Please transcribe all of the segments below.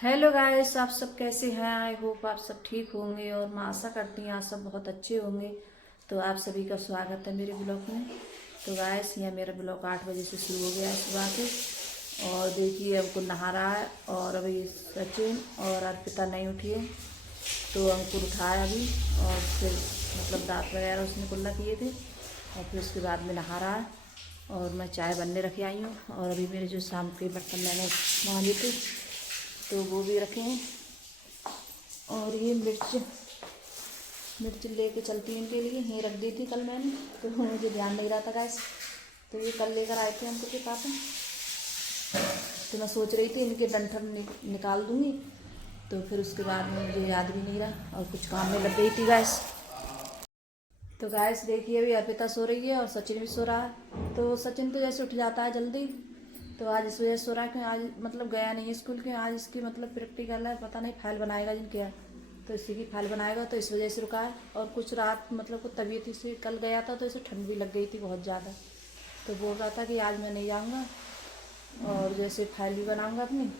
Hello guys, आप सब कैसे हैं। आई होप आप सब ठीक होंगे और मैं आशा करती हूँ आप सब बहुत अच्छे होंगे। तो आप सभी का स्वागत है मेरे ब्लॉग में। तो गाइस, यह मेरा ब्लॉग 8 बजे से शुरू हो गया है सुबह से। और देखिए, हमको नहा रहा है और अभी सचिन और अर्पिता नहीं उठी है तो अंकुर उठाया अभी। और फिर मतलब दांत वगैरह उसने कुल्ला किए थे और फिर उसके बाद में नहा रहा है। और मैं चाय बनने रखे आई हूँ और अभी मेरे जो शाम के बर्तन मैंने मांजे थे तो वो भी रखे हैं। और ये मिर्च मिर्च लेके चलती हूँ इनके लिए, यहीं रख दी थी कल मैंने, तो मुझे ध्यान नहीं रहा था गैस। तो ये कल लेकर आए थे हमको के पापा। तो मैं सोच रही थी इनके डंठल निकाल दूँगी, तो फिर उसके बाद में मुझे याद भी नहीं रहा और कुछ काम में लग गई थी गैस। तो गैस देखिए, अभी अर्पिता सो रही है और सचिन भी सो रहा है। तो सचिन तो जैसे उठ जाता है जल्दी, तो आज इस वजह से सो रहा है कि आज मतलब गया नहीं स्कूल के। आज इसकी मतलब प्रैक्टिकल है, पता नहीं फाइल बनाएगा जिनके है, तो इसी की फाइल बनाएगा, तो इस वजह से रुका है। और कुछ रात मतलब कुछ तबीयत इससे कल गया था तो इसे ठंड भी लग गई थी बहुत ज़्यादा, तो बोल रहा था कि आज मैं नहीं जाऊँगा और जैसे फाइल भी बनाऊँगा अपनी।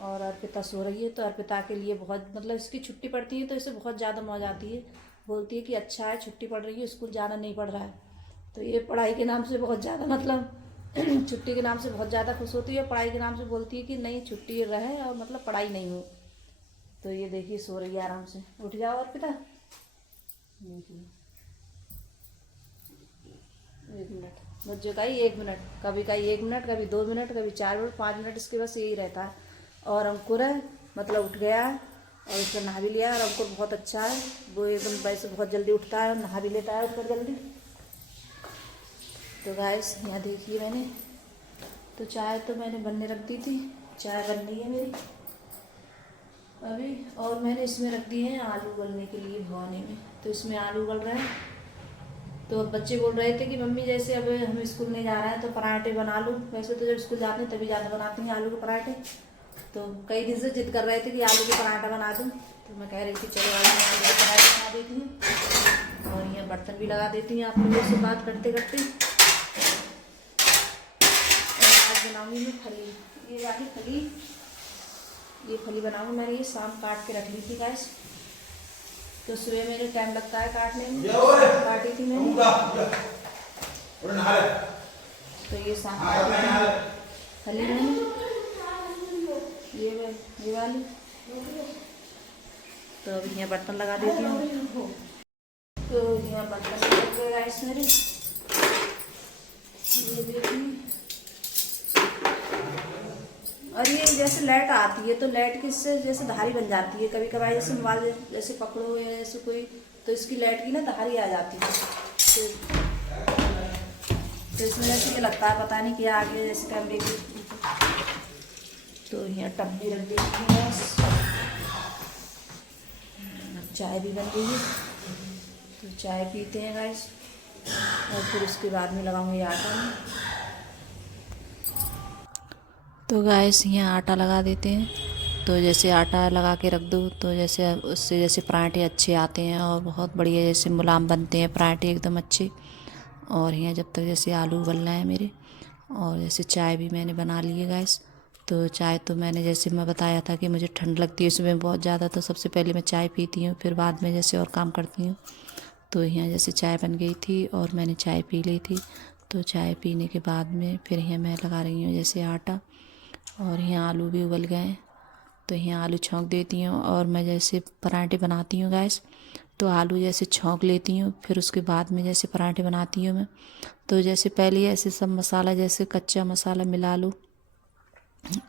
और अर्पिता सो रही है तो अर्पिता के लिए बहुत मतलब इसकी छुट्टी पड़ती है तो इसे बहुत ज़्यादा मौज आती है। बोलती है कि अच्छा है छुट्टी पड़ रही है, स्कूल जाना नहीं पड़ रहा है। तो ये पढ़ाई के नाम से बहुत ज़्यादा मतलब छुट्टी के नाम से बहुत ज़्यादा खुश होती है, पढ़ाई के नाम से बोलती है कि नहीं छुट्टी रहे और मतलब पढ़ाई नहीं हो। तो ये देखिए सो रही है आराम से। उठ जाओ अर्पिता। देखिए, 1 मिनट मुझे कही 1 मिनट, कभी कही 1 मिनट, कभी 2 मिनट, कभी 4 मिनट, 5 मिनट, इसके बस यही रहता है। और अंकुर है मतलब उठ गया है और उसने नहा भी लिया है। और अंकुर बहुत अच्छा है, वो एकदम वैसे बहुत जल्दी उठता है और नहा भी लेता है उठकर जल्दी। तो गाइस यहाँ देखिए, मैंने तो चाय तो मैंने बनने रख दी थी, चाय बन रही है मेरी अभी। और मैंने इसमें रख दिए हैं आलू उबलने के लिए भगोने में, तो इसमें आलू उबल रहे हैं। तो अब बच्चे बोल रहे थे कि मम्मी जैसे अब हम स्कूल नहीं जा रहे हैं तो पराठे बना लूँ। वैसे तो जब स्कूल जाते हैं तभी ज़्यादा बनाती हैं आलू के पराठे। तो कई दिन से जिद कर रहे थे कि आलू के पराठा बना दूँ, तो मैं कह रही थी चलो आज मैं आलू के पराठे बना देती हूँ। और यहाँ बर्तन भी लगा देती हैं आप लोगों से बात करते करते। और आज बनाऊँगी मैं फली, ये वाली फली, ये फली बनाऊँगी। मैंने ये शाम काट के रख ली थी गैस, तो सुबह मेरे टाइम लगता है काटने में, काटी थी मैंने। तो ये शाम फली मैंने ये वाली। तो अभी यहाँ बर्तन लगा देती हूँ। तो यहाँ बर्तन लग गए गैस मेरे, ये देखिए। और ये जैसे लाइट आती है तो लाइट किससे जैसे धारी बन जाती है कभी कभार, जैसे मोबाइल जैसे पकड़ो या जैसे कोई, तो इसकी लाइट की ना धारी आ जाती है। तो इसमें जैसे ये लगता है पता नहीं क्या आगे जैसे कैमरे की। तो यहाँ टब भी रख देती है, चाय भी बन गई है तो चाय पीते हैं गाइस। और फिर उसके बाद में लगाऊंगी आटा में। तो गाइस यहाँ आटा लगा देते हैं, तो जैसे आटा लगा के रख दो तो जैसे उससे जैसे पराठे अच्छे आते हैं और बहुत बढ़िया जैसे मुलायम बनते हैं पराठे एकदम अच्छे। और यहाँ जब तक जैसे आलू उबलना है मेरे, और जैसे चाय भी मैंने बना ली है गैस। तो चाय तो मैंने जैसे मैं बताया था कि मुझे ठंड लगती है सुबह बहुत ज़्यादा, तो सबसे पहले मैं चाय पीती हूँ फिर बाद में जैसे और काम करती हूँ। तो यहाँ जैसे चाय बन गई थी और मैंने चाय पी ली थी। तो चाय पीने के बाद में फिर यहाँ मैं लगा रही हूँ जैसे आटा। और यहाँ आलू भी उबल गए, तो यहाँ आलू छौंक देती हूँ। और मैं जैसे पराठे बनाती हूँ गैस, तो आलू जैसे छौंक लेती हूँ फिर उसके बाद में जैसे पराठे बनाती हूँ मैं। तो जैसे पहले ऐसे सब मसाला जैसे कच्चा मसाला मिला लो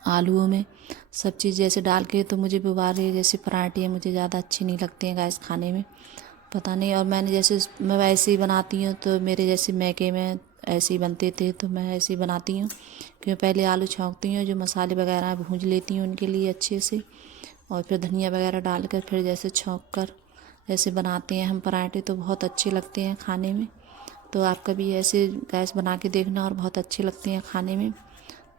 आलूओं में, सब चीज़ जैसे डाल के, तो मुझे बुवारे जैसे पराठे मुझे ज़्यादा अच्छे नहीं लगते हैं गैस खाने में, पता नहीं। और मैंने जैसे मैं वैसे ही बनाती हूँ, तो मेरे जैसे मैके में ऐसे ही बनते थे तो मैं ऐसे ही बनाती हूँ क्योंकि पहले आलू छौंकती हूँ, जो मसाले वगैरह भूंज लेती हूँ उनके लिए अच्छे से। और फिर धनिया वगैरह डालकर फिर जैसे छौंक कर जैसे बनाते हैं हम पराठे, तो बहुत अच्छे लगते हैं खाने में। तो आप कभी ऐसे गैस बना के देखना और बहुत अच्छे लगते हैं खाने में।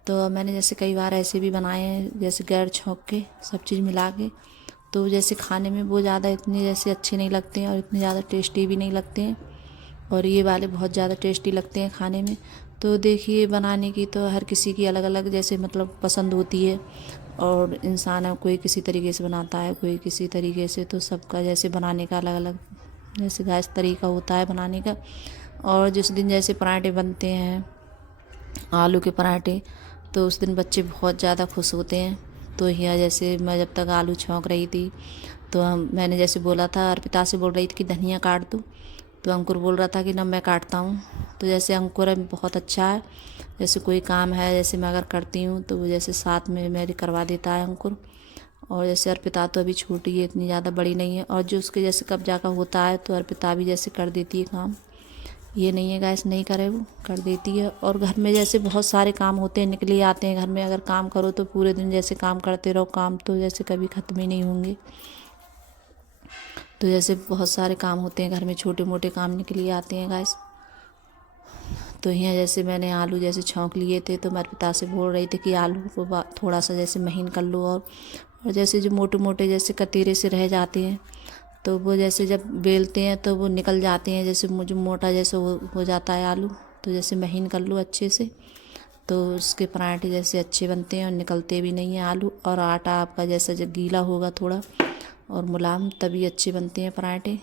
तो मैंने जैसे कई बार ऐसे भी बनाए हैं जैसे गैर छौंक के सब चीज़ मिला के, तो जैसे खाने में वो ज़्यादा इतने जैसे अच्छे नहीं लगते हैं और इतने ज़्यादा टेस्टी भी नहीं लगते हैं। और ये वाले बहुत ज़्यादा टेस्टी लगते हैं खाने में। तो देखिए बनाने की तो हर किसी की अलग अलग जैसे मतलब पसंद होती है। और इंसान है, कोई किसी तरीके से बनाता है, कोई किसी तरीके से, तो सबका जैसे बनाने का अलग अलग जैसे गैस तरीका होता है बनाने का। और जिस दिन जैसे पराठे बनते हैं आलू के पराठे, तो उस दिन बच्चे बहुत ज़्यादा खुश होते हैं। तो यहाँ जैसे मैं जब तक आलू छौंक रही थी, तो मैंने जैसे बोला था, अर्पिता से बोल रही थी कि धनिया काट दूँ, तो अंकुर बोल रहा था कि ना मैं काटता हूँ। तो जैसे अंकुर बहुत अच्छा है, जैसे कोई काम है जैसे मैं अगर करती हूँ तो वो जैसे साथ में मेरी करवा देता है अंकुर। और जैसे अर्पिता तो अभी छोटी है, इतनी ज़्यादा बड़ी नहीं है, और जो उसके जैसे कब्जा का होता है तो अर्पिता भी जैसे कर देती है काम। ये नहीं है गैस नहीं करे, वो कर देती है। और घर में जैसे बहुत सारे काम होते हैं, निकले आते हैं घर में, अगर काम करो तो पूरे दिन जैसे काम करते रहो, काम तो जैसे कभी ख़त्म ही नहीं होंगे। तो जैसे बहुत सारे काम होते हैं घर में, छोटे मोटे काम निकले आते हैं गैस। तो यहाँ जैसे मैंने आलू जैसे छौंक लिए थे, तो मेरे पिता से बोल रही थी कि आलू को थोड़ा सा जैसे महीन कर लो, और जैसे जो मोटे मोटे जैसे कतीरे से रह जाते हैं, तो वो जैसे जब बेलते हैं तो वो निकल जाते हैं, जैसे मुझे मोटा जैसे हो जाता है आलू, तो जैसे महीन कर लो अच्छे से, तो उसके पराठे जैसे अच्छे बनते हैं और निकलते भी नहीं हैं आलू। और आटा आपका जैसा जब गीला होगा थोड़ा और मुलायम, तभी अच्छे बनते हैं पराठे।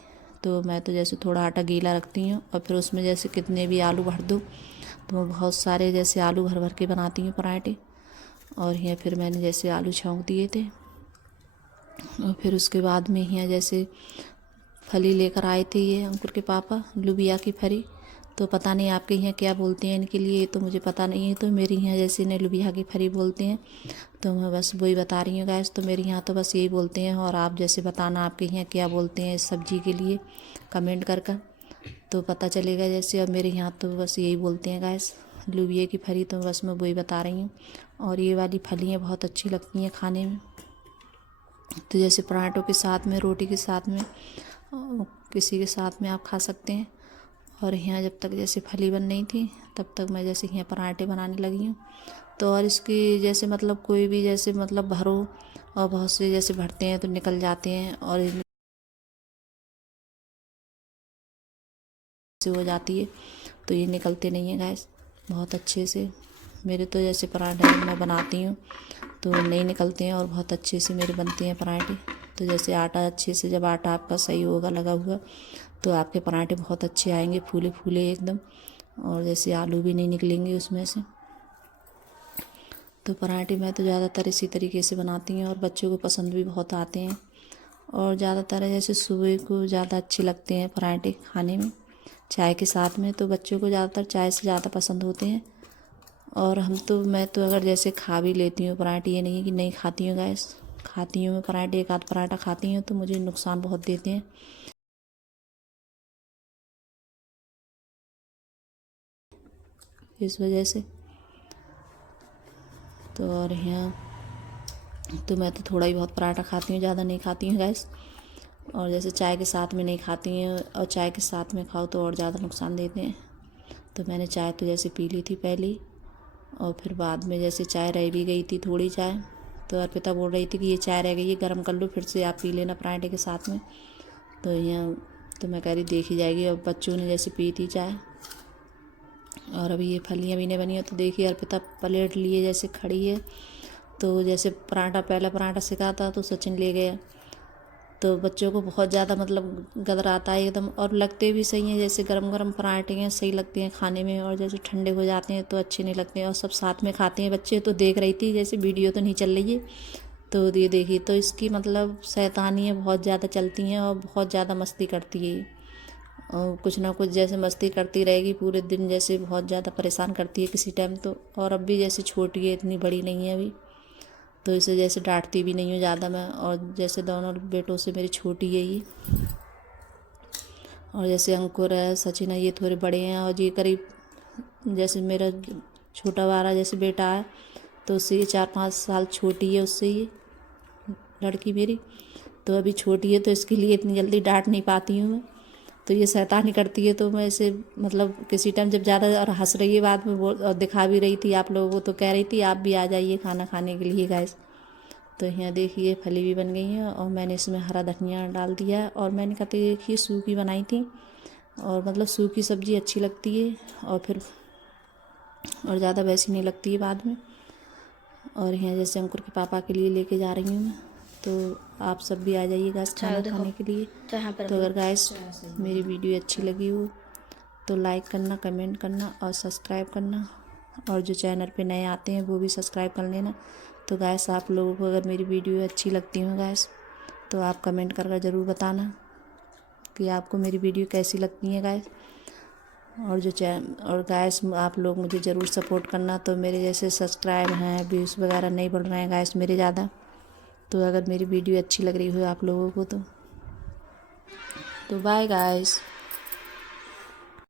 तो मैं तो जैसे थोड़ा आटा गीला रखती हूँ, और फिर उसमें जैसे कितने भी आलू भर दो, तो मैं बहुत सारे जैसे आलू भर भर के बनाती हूँ पराठे। और यहाँ फिर मैंने जैसे आलू छौंक दिए थे, और फिर उसके बाद में यहाँ जैसे फली लेकर आए थे ये अंकुर के पापा, लुबिया की फली। तो पता नहीं आपके यहाँ क्या बोलते हैं इनके लिए, तो मुझे पता नहीं है। तो मेरे यहाँ जैसे इन्हें लुबिया की फली बोलते हैं, तो मैं बस वही बता रही हूँ गैस। तो मेरे यहाँ तो बस यही बोलते हैं, और आप जैसे बताना आपके यहाँ क्या बोलते हैं इस सब्जी के लिए, कमेंट कर तो पता चलेगा जैसे। और मेरे यहाँ तो बस यही बोलते हैं गैस, लुबिया की फली, तो बस मैं वही बता रही हूँ। और ये वाली फलियाँ बहुत अच्छी लगती हैं खाने में, तो जैसे पराठों के साथ में, रोटी के साथ में, किसी के साथ में आप खा सकते हैं। और यहाँ जब तक जैसे फली बन नहीं थी, तब तक मैं जैसे यहाँ पराठे बनाने लगी हूँ। तो और इसकी जैसे मतलब कोई भी जैसे मतलब भरो, और बहुत से जैसे भरते हैं तो निकल जाते हैं, और से हो जाती है, तो ये निकलते नहीं हैं गैस बहुत अच्छे से। मेरे तो जैसे पराठे मैं बनाती हूँ तो नहीं निकलते हैं, और बहुत अच्छे से मेरे बनते हैं पराठे। तो जैसे आटा अच्छे से, जब आटा आपका सही होगा लगा हुआ, तो आपके पराठे बहुत अच्छे आएंगे, फूले फूले एकदम, और जैसे आलू भी नहीं निकलेंगे उसमें से। तो पराठे मैं तो ज़्यादातर इसी तरीके से बनाती हूँ, और बच्चों को पसंद भी बहुत आते हैं। और ज़्यादातर जैसे सुबह को ज़्यादा अच्छे लगते हैं पराठे खाने में चाय के साथ में, तो बच्चों को ज़्यादातर चाय से ज़्यादा पसंद होते हैं। और मैं तो अगर जैसे खा भी लेती हूँ पराठे, ये नहीं कि नहीं खाती हूँ गैस, खाती हूँ मैं पराठे, एक आध पराठा खाती हूँ, तो मुझे नुकसान बहुत देते हैं इस वजह से। तो और यहाँ तो मैं तो थोड़ा ही बहुत पराठा खाती हूँ, ज़्यादा नहीं खाती हूँ गैस। और जैसे चाय के साथ में नहीं खाती हूँ, और चाय के साथ में खाओ तो और ज़्यादा नुकसान देते हैं। तो मैंने चाय तो जैसे पी ली थी पहले ही, और फिर बाद में जैसे चाय रह भी गई थी थोड़ी चाय, तो अर्पिता बोल रही थी कि ये चाय रह गई है, गर्म कर लो फिर से आप पी लेना पराठे के साथ में। तो यहाँ तो मैं कह रही देखी जाएगी। और बच्चों ने जैसे पी थी चाय, और अभी ये फलियाँ भी नहीं बनी है, तो देखिए अर्पिता प्लेट लिए जैसे खड़ी है। तो जैसे पराठा, पहला पराठा सिखा था तो सचिन ले गया, तो बच्चों को बहुत ज़्यादा मतलब गदर आता है एकदम, और लगते भी सही हैं, जैसे गरम गरम पराठे हैं सही लगते हैं खाने में, और जैसे ठंडे हो जाते हैं तो अच्छे नहीं लगते हैं। और सब साथ में खाते हैं बच्चे। तो देख रही थी जैसे, वीडियो तो नहीं चल रही है, तो ये देखिए, तो इसकी मतलब शैतानियाँ बहुत ज़्यादा चलती हैं, और बहुत ज़्यादा मस्ती करती है ये। और कुछ ना कुछ जैसे मस्ती करती रहेगी पूरे दिन, जैसे बहुत ज़्यादा परेशान करती है किसी टाइम तो। और अब भी जैसे छोटी है, इतनी बड़ी नहीं है अभी, तो इसे जैसे डांटती भी नहीं हूँ ज़्यादा मैं। और जैसे दोनों बेटों से मेरी छोटी है ये, और जैसे अंकुर है, सचिन है, ये थोड़े बड़े हैं। और ये करीब जैसे मेरा छोटा वाला जैसे बेटा है, तो उससे ये 4-5 साल छोटी है उससे, ये लड़की मेरी तो अभी छोटी है, तो इसके लिए इतनी जल्दी डांट नहीं पाती हूँ मैं। तो ये शैतानी करती है, तो मैं इसे मतलब किसी टाइम जब ज़्यादा, और हंस रही है बाद में, वो और दिखा भी रही थी आप लोगों को, तो कह रही थी आप भी आ जाइए खाना खाने के लिए गाइस। तो यहाँ देखिए फली भी बन गई है, और मैंने इसमें हरा धनिया डाल दिया है। और मैंने कहा देखिए सूखी बनाई थी, और मतलब सूखी सब्ज़ी अच्छी लगती है, और फिर और ज़्यादा वैसी नहीं लगती है बाद में। और यहाँ जैसे अंकुर के पापा के लिए लेके जा रही हूँ मैं, तो आप सब भी आ जाइए गैस खाना खाने के लिए। तो अगर गैस मेरी वीडियो अच्छी लगी हो तो लाइक करना, कमेंट करना और सब्सक्राइब करना, और जो चैनल पे नए आते हैं वो भी सब्सक्राइब कर लेना। तो गैस आप लोगों को अगर मेरी वीडियो अच्छी लगती हो गैस तो आप कमेंट कर ज़रूर बताना कि आपको मेरी वीडियो कैसी लगती है गैस। और गैस आप लोग मुझे ज़रूर सपोर्ट करना। तो मेरे जैसे सब्सक्राइब हैं, व्यूज़ वगैरह नहीं बढ़ रहे हैं गैस मेरे ज़्यादा, तो अगर मेरी वीडियो अच्छी लग रही हो आप लोगों को तो बाय गाइस।